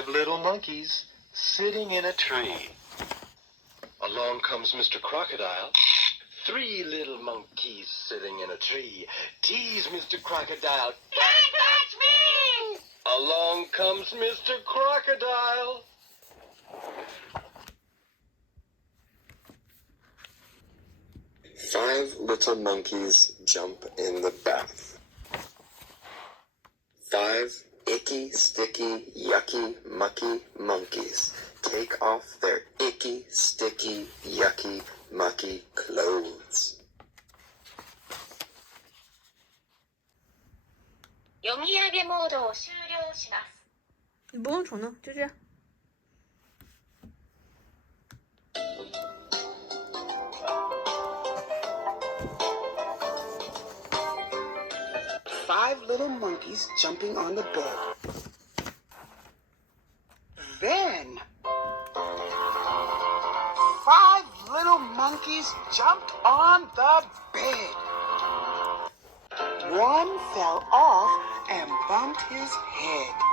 5 little monkeys sitting in a tree. Along comes Mr. Crocodile. 3 little monkeys sitting in a tree. Tease Mr. Crocodile. Can't touch me! Along comes Mr. Crocodile. Five little monkeys jump in the bath. 5 icky, sticky, yucky, mucky monkeys take off their icky, sticky, yucky, mucky clothes. 読み上げモードを終了します。你不用重弄，就这样。5 little monkeys jumping on the bed. Then 5 little monkeys jumped on the bed. One fell off and bumped his head.